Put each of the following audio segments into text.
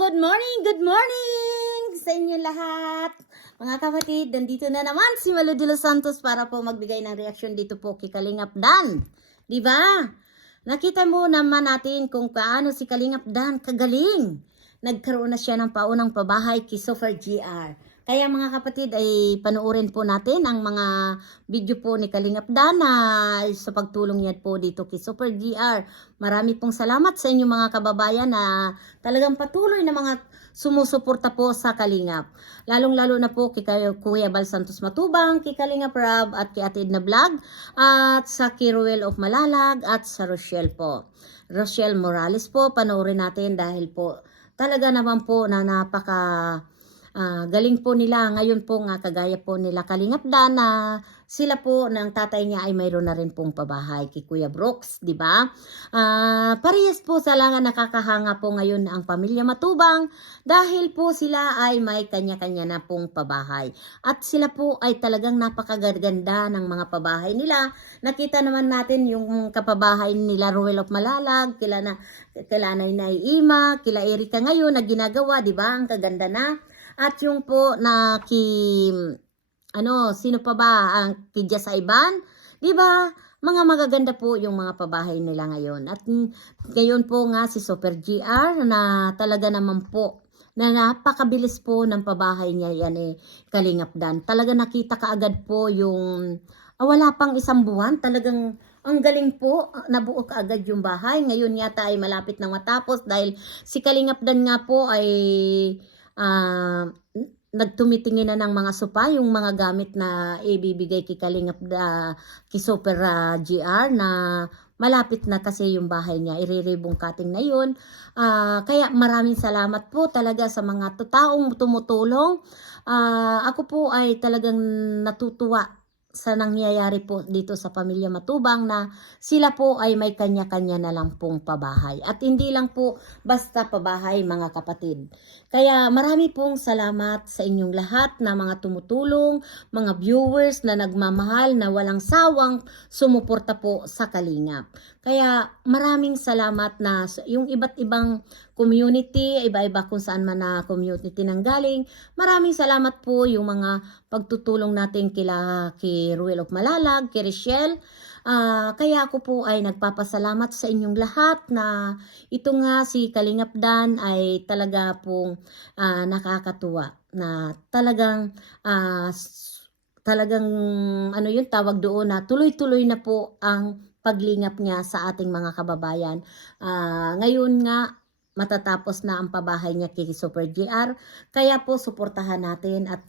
good morning, good morning sa inyo lahat. Mga kapatid, nandito na naman si los Santos para po magbigay ng reaksyon dito po kay Kalingap Dan. Di ba? Nakita mo naman natin kung paano si Kalingap Dan kagaling. Nagkaroon na siya ng paunang pabahay kay Sofer GR. Kaya mga kapatid ay panoorin po natin ang mga video po ni Kalingap Dan na sa pagtulong niya po dito kay Super GR. Marami pong salamat sa inyo mga kababayan na talagang patuloy na mga sumusuporta po sa Kalingap. Lalong-lalo na po kay Kuya Bal Santos Matubang, kay Kalingap Rab at kay Ate Edna Vlog at sa kay Ruel of Malalag at sa Rochelle po. Rochelle Morales po, panoorin natin dahil po talaga naman po na napaka Ah, galing po nila ngayon po nga kagaya po nila Kalingap Dana sila po ng tatay niya ay mayroon na rin pong pabahay kay Kuya Brooks, di ba? Ah, parehas po sa langan nakakahanga po ngayon ang pamilya Matubang dahil po sila ay may kanya-kanya na pong pabahay. At sila po ay talagang napakaganda ng mga pabahay nila. Nakita naman natin yung kapabahay nila Ruel of Malalag, kila na kila Nanay Ima, kila Erika ngayon na ginagawa, di ba? Ang kaganda na. At yung po na ki ano, sino pa ba ang kidya sa Iban? 'Di ba? Mga magaganda po yung mga pabahay nila ngayon. At ngayon po nga si Super GR na talaga naman po na napakabilis po ng pabahay niya yan eh, Kalingap Dan. Talaga nakita kaagad po yung ah, wala pang isang buwan, talagang ang galing po, ah, nabuo kaagad yung bahay. Ngayon yata ay malapit na matapos dahil si Kalingap Dan nga po ay ah, nagtumitingin na ng mga sopa, yung mga gamit na ibibigay kay Kalingap da, kay Super ah, GR na malapit na kasi yung bahay niya, iriribong cutting na yun. Ah, kaya maraming salamat po talaga sa mga taong tumutulong. Ah, ako po ay talagang natutuwa sa nangyayari po dito sa pamilya Matubang na sila po ay may kanya-kanya na lang pong pabahay. At hindi lang po basta pabahay mga kapatid. Kaya marami pong salamat sa inyong lahat na mga tumutulong, mga viewers na nagmamahal na walang sawang sumuporta po sa Kalingap. Kaya maraming salamat na yung iba't ibang community, iba-iba kung saan man na community nang galing. Maraming salamat po yung mga pagtutulong natin kila kay Ruel of Malalag, kay Richelle. Ah, kaya ako po ay nagpapasalamat sa inyong lahat na ito nga si Kalingap Dan ay talaga pong ah, nakakatuwa na talagang s- talagang ano yun tawag doon na tuloy-tuloy na po ang paglingap niya sa ating mga kababayan. Ah, ngayon nga matatapos na ang pabahay niya kay Super GR. Kaya po suportahan natin at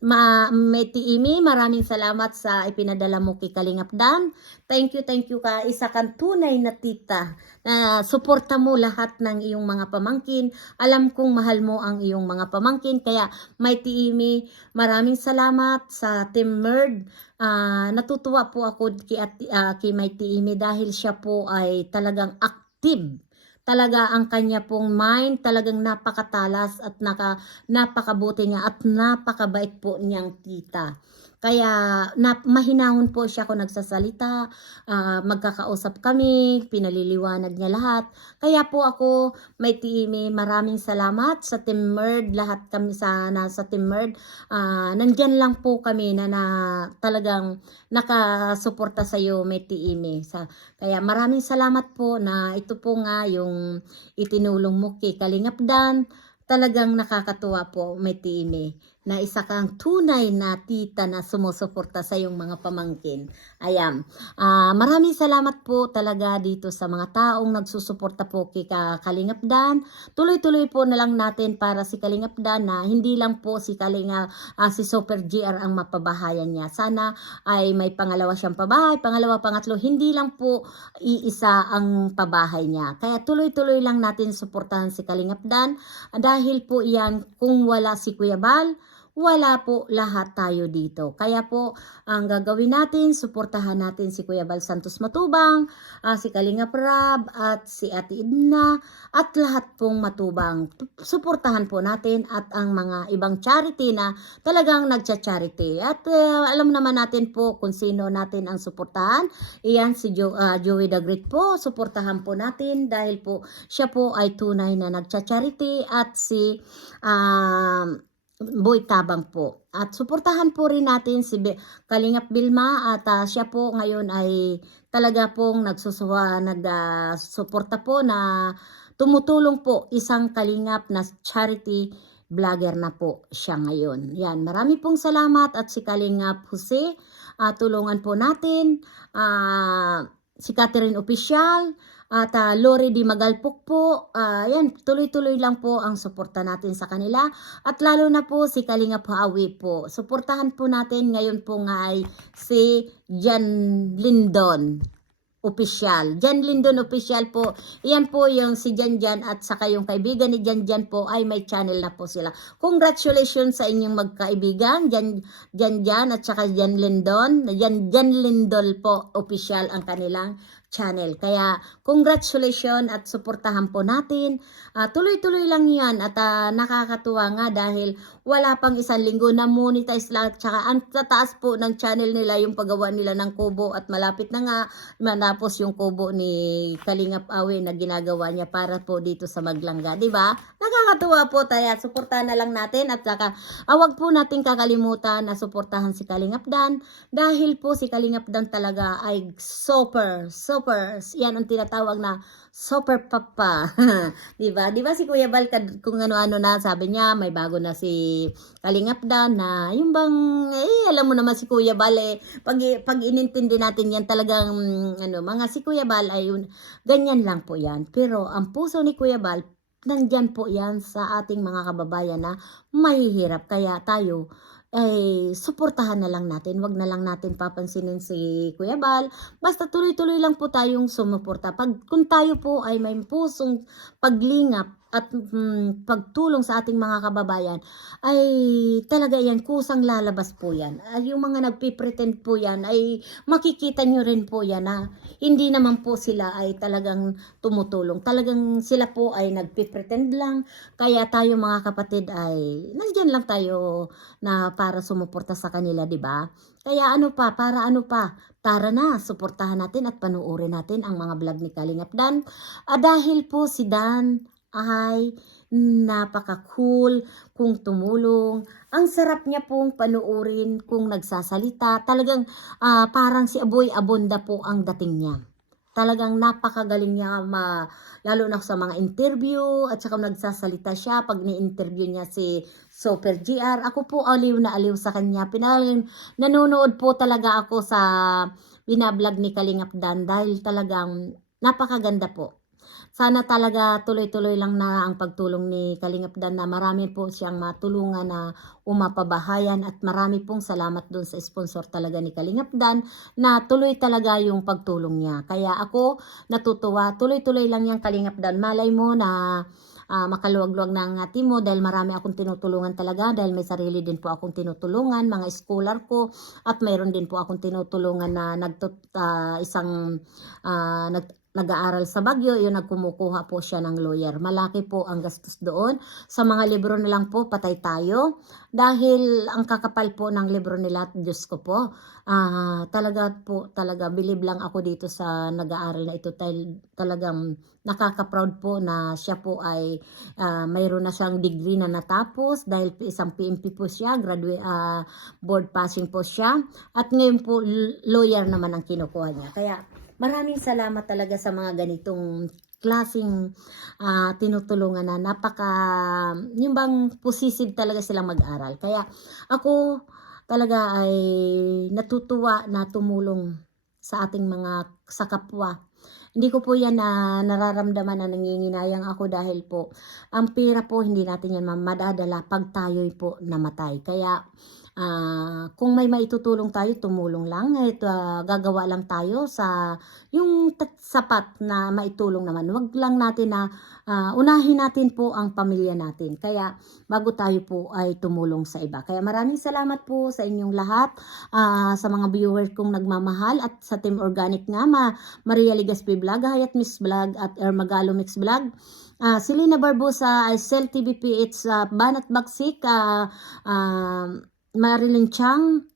ma Meti Imi, maraming salamat sa ipinadala mo kay Kalingap Dan. Thank you, thank you ka. Isa kang tunay na tita na suporta mo lahat ng iyong mga pamangkin. Alam kong mahal mo ang iyong mga pamangkin. Kaya Mighty Imi, maraming salamat sa Team Merd. Ah, natutuwa po ako kay, ah, kay Mighty Imi dahil siya po ay talagang active talaga ang kanya pong mind talagang napakatalas at naka, napakabuti niya at napakabait po niyang tita. Kaya na, mahinahon po siya kung nagsasalita, ah, magkakausap kami, pinaliliwanag niya lahat. Kaya po ako, may tiimi, maraming salamat sa Team Merd, lahat kami sa nasa Team Merd. Ah, nandyan lang po kami na, na talagang nakasuporta sa iyo, may tiimi. Sa, kaya maraming salamat po na ito po nga yung itinulong mo kay Kalingap Dan. Talagang nakakatuwa po, may tiimi na isa kang tunay na tita na sumusuporta sa iyong mga pamangkin. Ayan. Ah, maraming salamat po talaga dito sa mga taong nagsusuporta po kay Ka- Kalingap Dan. Tuloy-tuloy po na lang natin para si Kalingap Dan na hindi lang po si Kalinga, ah, si Super GR ang mapabahayan niya. Sana ay may pangalawa siyang pabahay, pangalawa, pangatlo, hindi lang po iisa ang pabahay niya. Kaya tuloy-tuloy lang natin suportahan si Kalingap Dan dahil po yan kung wala si Kuya Bal, wala po lahat tayo dito. Kaya po, ang gagawin natin, suportahan natin si Kuya Bal Santos Matubang, ah, si Kalinga Prab, at si Ate Edna, at lahat pong matubang. Suportahan po natin at ang mga ibang charity na talagang nagcha-charity. At ah, alam naman natin po kung sino natin ang suportahan. Iyan si jo, ah, Joey the Great po, suportahan po natin dahil po siya po ay tunay na nagcha-charity at si um, Boy Tabang po. At suportahan po rin natin si Kalingap Bilma at ah, siya po ngayon ay talaga pong nagsusuwa, nagsuporta po na tumutulong po isang kalingap na charity vlogger na po siya ngayon. Yan, marami pong salamat at si Kalingap Jose, ah, tulungan po natin. Ah, si Catherine Official, at ah, Lori Di Magalpok po. Ah, yan, tuloy-tuloy lang po ang suporta natin sa kanila. At lalo na po si Kalinga Hawi po. Suportahan po natin ngayon po nga ay si Jan Lindon official. Jan Lindon official po. Iyan po yung si Jan Jan at saka yung kaibigan ni Jan Jan po ay may channel na po sila. Congratulations sa inyong magkaibigan, Jan Jan Jan at saka Jan Lindon. Jan Jan Lindol po official ang kanilang channel. Kaya congratulations at suportahan po natin. Ah, tuloy-tuloy lang yan at ah, nakakatuwa nga dahil wala pang isang linggo na monetize lahat. Tsaka ang tataas po ng channel nila yung paggawa nila ng kubo at malapit na nga manapos yung kubo ni Kalingap Awe na ginagawa niya para po dito sa Maglangga. ba? Nakakatuwa po tayo. Suportahan na lang natin at saka awag po natin kakalimutan na suportahan si Kalingap Dan dahil po si Kalingap Dan talaga ay super, super, yan ang tinatawag na super papa. di ba? Di ba si Kuya Bal kung ano-ano na sabi niya, may bago na si Kalingap Dan na yung bang, eh, alam mo naman si Kuya Bal eh, pag, pag inintindi natin yan talagang, ano, mga si Kuya Bal ay yun, ganyan lang po yan. Pero ang puso ni Kuya Bal, nandyan po yan sa ating mga kababayan na mahihirap. Kaya tayo, ay suportahan na lang natin. Wag na lang natin papansinin si Kuya Bal. Basta tuloy-tuloy lang po tayong sumuporta. Pag kung tayo po ay may pusong paglingap at mm, pagtulong sa ating mga kababayan, ay talaga yan, kusang lalabas po yan. Ay, yung mga nagpipretend po yan, ay makikita nyo rin po yan na hindi naman po sila ay talagang tumutulong. Talagang sila po ay nagpipretend lang. Kaya tayo mga kapatid ay nandyan lang tayo na para sumuporta sa kanila, di ba? Kaya ano pa, para ano pa, tara na, suportahan natin at panuorin natin ang mga vlog ni Kalingap Dan. Ah, dahil po si Dan ay napaka-cool kung tumulong. Ang sarap niya pong panuorin kung nagsasalita. Talagang ah, parang si Aboy Abonda po ang dating niya. Talagang napakagaling niya ma, lalo na sa mga interview at saka nagsasalita siya pag ni-interview niya si Super GR. Ako po aliw na aliw sa kanya. Pinal nanonood po talaga ako sa binablog ni Kalingap Dan dahil talagang napakaganda po. Sana talaga tuloy-tuloy lang na ang pagtulong ni Kalingap Dan na marami po siyang matulungan na umapabahayan at marami pong salamat doon sa sponsor talaga ni Kalingap Dan na tuloy talaga yung pagtulong niya. Kaya ako natutuwa, tuloy-tuloy lang yung Kalingap Dan. Malay mo na ah, makaluwag-luwag ng uh, mo dahil marami akong tinutulungan talaga dahil may sarili din po akong tinutulungan, mga scholar ko at mayroon din po akong tinutulungan na nagtut, ah, isang ah, nag, nag-aaral sa Bagyo, yun nagkumukuha po siya ng lawyer. Malaki po ang gastos doon. Sa mga libro na lang po, patay tayo. Dahil ang kakapal po ng libro nila, Diyos ko po, ah talaga po, talaga, believe lang ako dito sa nag-aaral na ito. Dahil talagang nakaka-proud po na siya po ay ah, mayroon na siyang degree na natapos dahil isang PMP po siya, graduate, ah, board passing po siya. At ngayon po, lawyer naman ang kinukuha niya. Kaya maraming salamat talaga sa mga ganitong klaseng ah, tinutulungan na napaka yung bang posisive talaga silang mag-aral. Kaya ako talaga ay natutuwa na tumulong sa ating mga sa kapwa. Hindi ko po yan na nararamdaman na nanginginayang ako dahil po ang pera po hindi natin yan madadala pag tayo'y po namatay. Kaya ah, kung may maitutulong tayo, tumulong lang. At ah, gagawa lang tayo sa yung sapat na maitulong naman. Huwag lang natin na ah, unahin natin po ang pamilya natin. Kaya bago tayo po ay tumulong sa iba. Kaya maraming salamat po sa inyong lahat, ah, sa mga viewers kong nagmamahal at sa Team Organic nga, ma Maria Ligaspi Vlog, Hayat Miss Vlog at Ermagalo Mix Vlog. Ah, Selena Barbosa, Cell TV PH, uh, Banat Baksik, ah, ah, Marilyn Chang,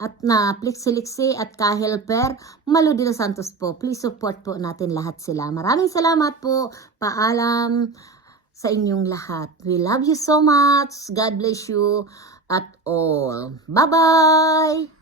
at na Plixilixi at Kahelper, Malo de los Santos po. Please support po natin lahat sila. Maraming salamat po. Paalam sa inyong lahat. We love you so much. God bless you at all. Bye-bye!